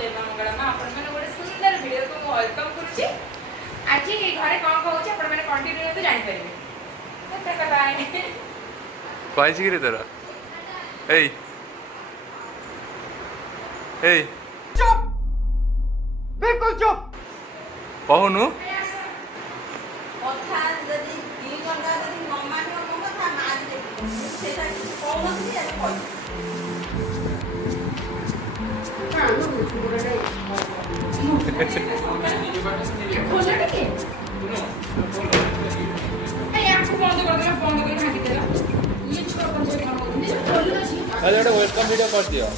जय मंगलम आपण माने गोटे सुंदर वीडियो को वेलकम करूची। आज घरे कौन कहूँ आपण माने कंटिन्यू तो जान परिबे तो कथा पाइछ कि रे तोरा ए चुप बिल्कुल चुप कहनु কথা যদি 2 ঘন্টা যদি নমানি কোন কথা মার দেবি সেটা কোনদিন আমি কই वेलकम वीडियो कर दियो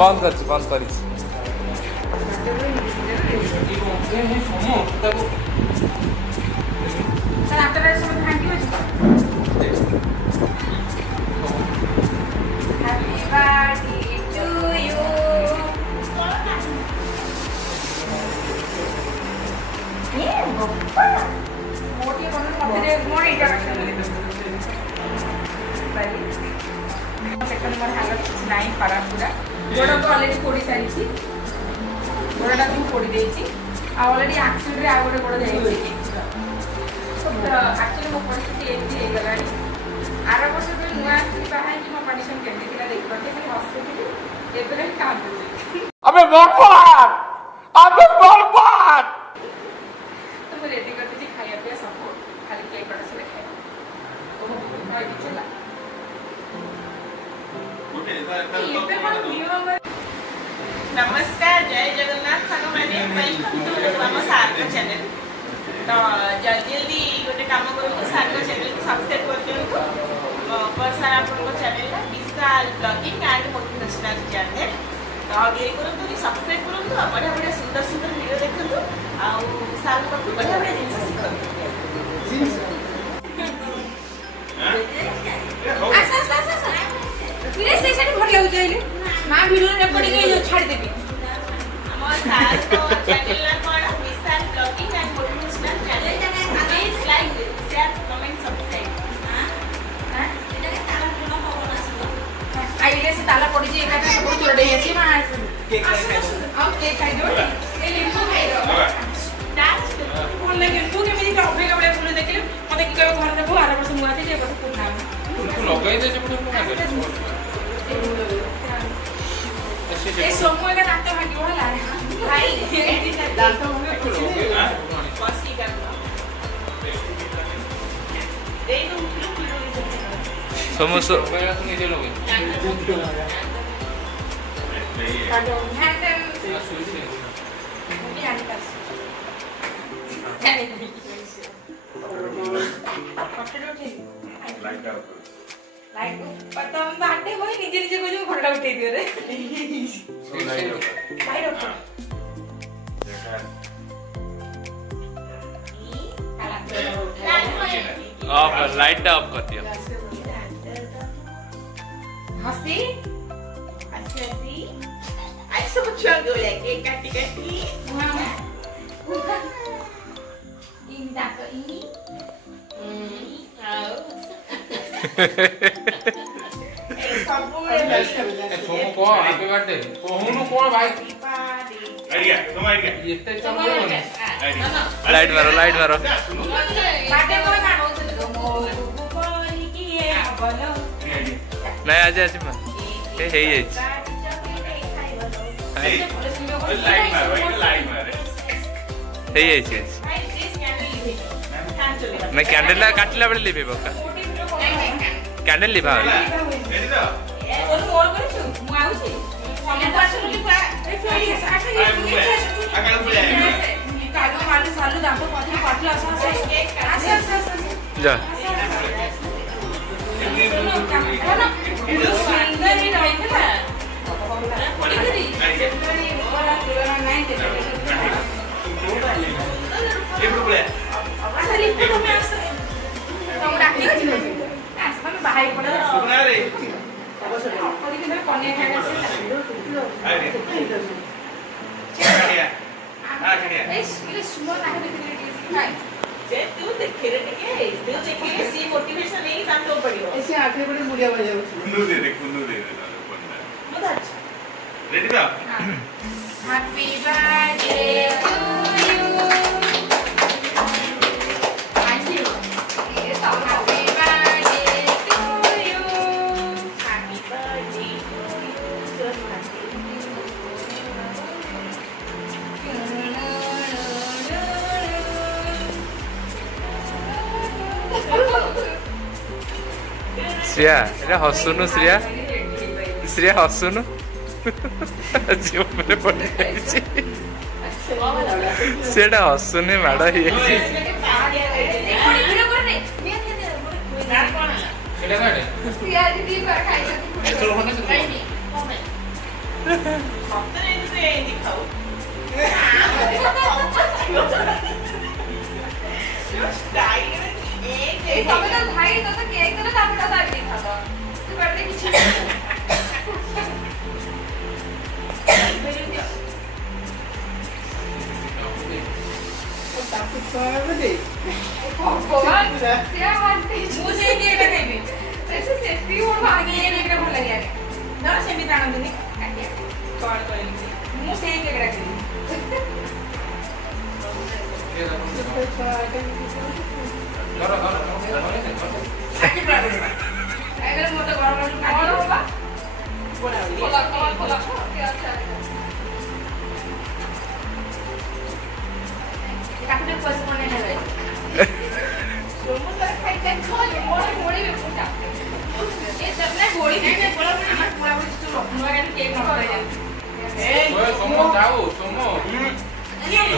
बंद कर खराब पूरा गोड़ तो ऑलरेडी फोड़ी सारी गोड़ा भी फोड़ी देछि ऑलरेडी एक्सीडेंट रे आ गोटे गोड़ जाई तो एक्चुअली मो परिस्थिति एती हे गलानी आर वर्ष पे नुआ आसी बाहर की मो कंडीशन केते थिला देख पते खाली हस्ते थी एबे काम दे अबे बर्बाद तो मैं रेडी करते जी खाया पे सब खाली केक कट से खाए ओ भाई चला नमस्कार जय जगन्नाथ सानो माने वेलकम टू आम सार्क चैनल तो जल्दी जल्दी गोटे काम करूँ सार्क चैनल को सब्सक्राइब कर दिंतु पर सार आपन चैनल ना विशाल ब्लॉगिंग एंड मोटिवेशनल चैनल तो आगे करंतु सब्सक्राइब करंतु बढ़िया बढ़िया सुंदर सुंदर वीडियो देखंतु आ सार को बढ़िया बढ़िया जिंस सिखंतु फिर से सेट भर लउ जाइले मां वीडियो रिकॉर्डिंग ए छाड़ देबी हमर सार को चैनल ना कोना Vishal blogging and motivational channel please like share comment subscribe हां एटा के ताला पूर्ण होना आसीबो आइले से ताला पड़ी जे एका सब चोरडे आसी मां केक खाइ दो ए लिंबू खाइ दो डांस कोन लगे तू के मेरी का अबे कबड़े फूल देखले मते की कहबो घर देबो आरा वर्ष मुआ जे बस पूर्ण तू लगाई दे जे पुरो ना ए सोमो का दांत भागी होला भाई दांत होंगे बसी करना दे दो समोसा मेरा तो नहीं लोगे काटो हैंडल ये आने का चले पटलो ठीक लाइट पता हम बाटे होई निजे निजे को जो घोड़ा उठे दियो रे light of of light of कर दिया हंसी हंसी आई सोचो लगे काटी काटी इन दाको इन आओ सबू रे सोमो को हैप्पी बर्थडे कोहुनु कोन भाई आइडिया तुम आइडिया एते चलो लाइट मारो बाटे कोई काढो नहीं आज आज हे ହେଇଯାଇଛି लाइट मार भाई लाइट मार ହେଇଯାଇଛି ना कैंडल काटला बेले लिभेब का कैंडल लिभा रेडी तो आकाल पुले जा रेडी तो Happy birthday to you. Thank you. Happy birthday to you. Happy birthday Shreya एटा हसुनु श्रेया श्रेया हसुनु जीव में पड़ जाइए सेटा हसुनी माड़ हो भाई तो केक तो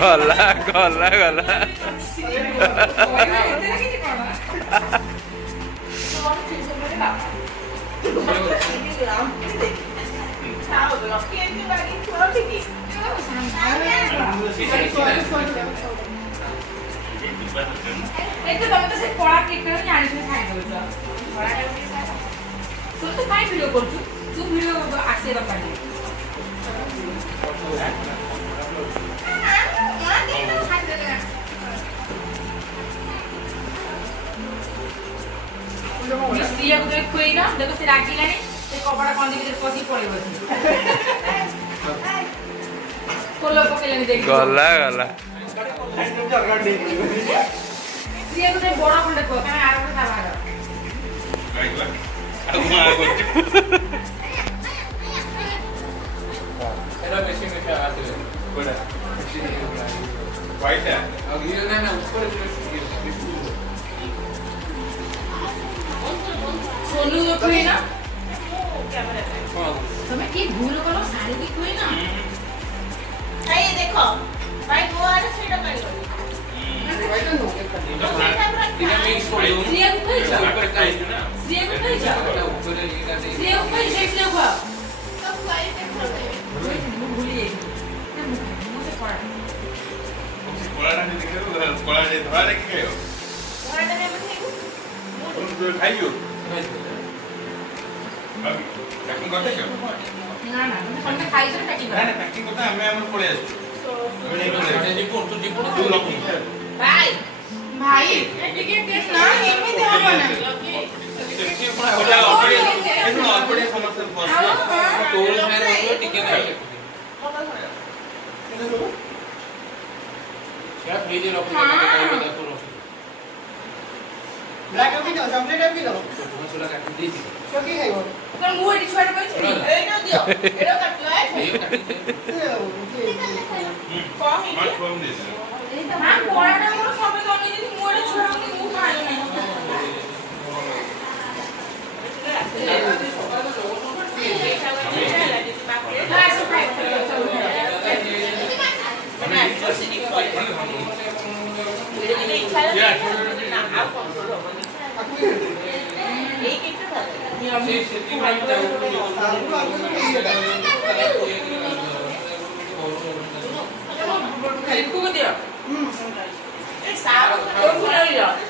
गला गला गला देखो से रागिलानी से कपड़ा कंदी भीतर पसी पड़े कोलो पकेलानी देख गला गला सिया को बड़ा फुल देखो काहे आरो को साबार एरा बेसी मीठा आते कोडा व्हाइट है अब ये ना ऊपर सोनू को कोई ना क्या बोलते हैं तुम्हें की भूल करो साड़ी की कोई ना ये देखो भाई वो आ रहा सीधा कर लो इधर मिक्स कर दूं सिया को कोई जा ऊपर का है ना सिया को कोई जा ऊपर ये का दे सिया को कोई देख ले हुआ सब वाई देखो भूलिए मुझे पड़ा कोला नहीं दिखे तो कोला नहीं धरा रखी गयो और ने बताइए तुम जो खाइयो अभी पैकिंग करते क्या ना ना तुमने खाई तो पैकिंग ना पैकिंग करते हमें हम पड़े तू लोग भाई भाई टिकट टेस्ट ना एमि दे हबना कोला ऑलरेडी एनो ऑलरेडी समस्या पड़े टोल में रोको टिके ना क्या फ्रिज में रखो देखो ब्लैक कॉफी लो चॉकलेट कॉफी लो मसाला काट दी चॉकलेट खाइबो ତୋର ମୁଁ ଏଠି ଛୁଆଟେ କହିଛି ଏଇ ନ ଦିଅ ଏଡ କାଟିଲ ମା ପଳାଟା ମୋର ସବୁ ବନେଇ ଦେଇଛି ମୁଁ ଏଠି ଛୁଆଟେ କହିଛି ମୁଁ ଖାଇନି ଦିଅ